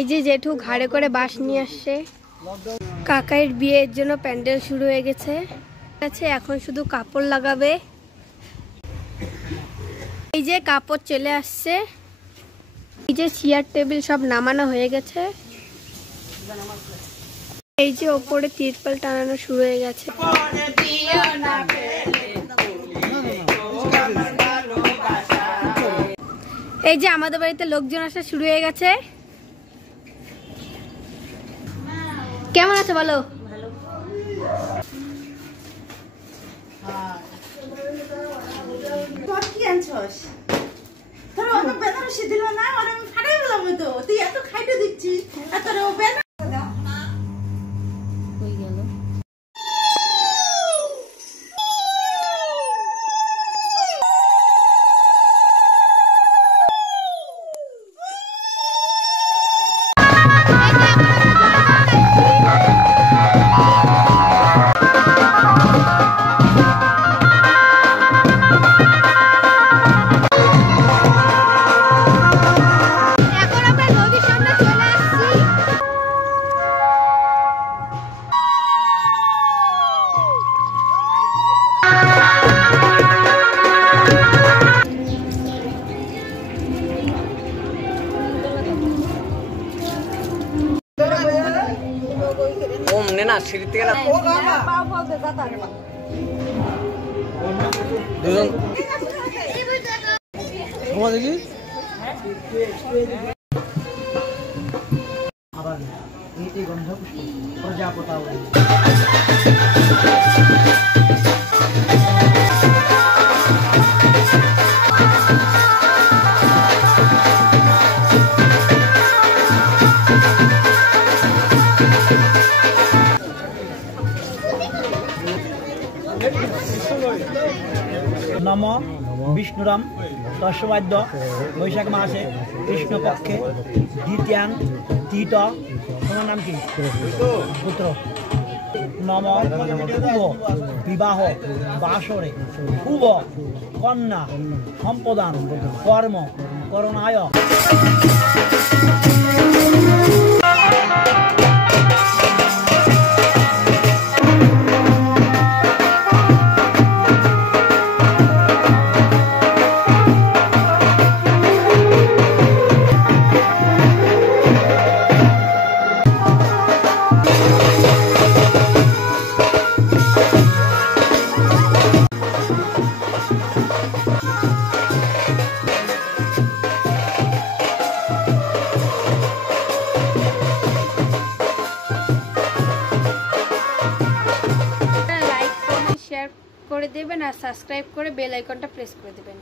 এই যে জেঠু ঘাড়ে করে বাঁশ নিয়ে আসছে। কাকাইয়ের বিয়ের জন্য প্যান্ডেল শুরু হয়ে গেছে। এখন শুধু কাপড় লাগাবে। এই যে কাপড় চলে আসছে। এই যে চেয়ার টেবিল সব নামানো হয়ে গেছে। এই যে ওপরে তিরপল টানানো শুরু হয়ে গেছে। এই যে আমাদের বাড়িতে লোকজন আসা শুরু হয়ে গেছে। কেমন আছে বলো? কি আনছস? তোর অত বেনারসি দিল না, আর আমি ফাটাই বললাম তো তুই এত খাইতে দিচ্ছিস, আর তোর হয়ে গেল। না সিঁড়ি থেকে না দুজন দেখি আবার এই গন্ধ প্রজাপতাবলী নম বিষ্ণুরাম দর্শবাদ্য বৈশাখ মাসে কৃষ্ণপক্ষে দ্বিতীয়াং তৃত। তোমার নাম কি? পুত্র। নম শুভ বিবাহ বাসরে শুভ কন্যা সম্পদান কর্ম করণায়। করে দেবেন আর সাবস্ক্রাইব করে বেল আইকনটা প্রেস করে দেবেন।